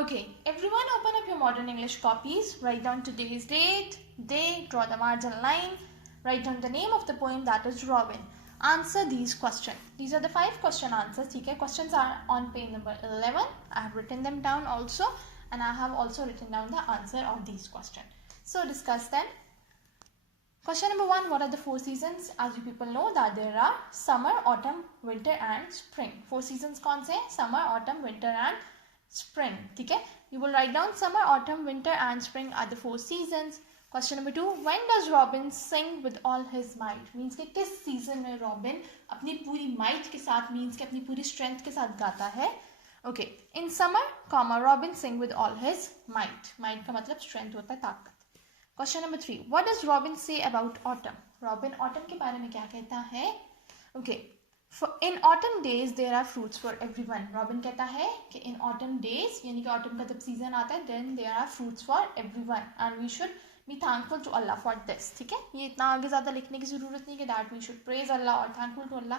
Okay, everyone open up your modern English copies, write down today's date, day, draw the margin line, write down the name of the poem, that is Robin. Answer these questions. These are the 5 question answers. Okay, questions are on page number 11. I have written them down also, and I have also written down the answer of these questions. So discuss them. Question number 1, what are the 4 seasons? As you people know that there are summer, autumn, winter and spring. 4 seasons कौन से? Summer, autumn, winter and spring. ठीक है? You will write down summer, autumn, winter and spring are the 4 seasons. Question number 2, when does Robin sing with all his might? Means कि किस season में Robin अपनी पूरी might के साथ, means कि अपनी पूरी strength के साथ गाता है. Okay, in summer, comma, Robin sing with all his might. Might का मतलब strength होता है, ताकत. Question number 3, what does Robin say about autumn? Robin autumn के बारे में क्या कहता है? Okay, in autumn days there are fruits for everyone. Robin कहता है कि in autumn days, यानी कि autumn का जब season आता है, then there are fruits for everyone and we should be thankful to Allah for this. ठीक है? ये इतना आगे ज़्यादा लिखने की ज़रूरत नहीं कि that we should praise Allah और thankful to Allah.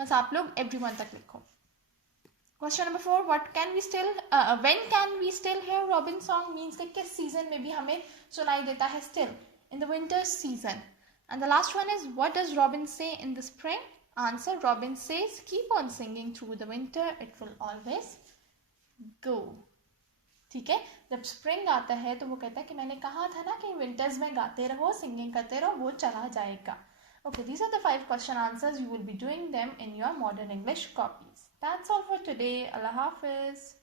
बस आप लोग everyone तक लिखो. Question number 4, when can we still hear Robin song? Means कि किस season में भी हमें सुनाई देता है still? In the winter season. And the last one is, what does Robin say in the spring? Answer, Robin says, keep on singing through the winter, it will always go. ठीक है? जब spring आता है तो वो कहता है कि मैंने कहा था ना कि winters में गाते रहो, singing करते रहो, वो चला जाएगा. Okay, these are the 5 question answers. You will be doing them in your modern English copies. That's all for today. Allah Hafiz.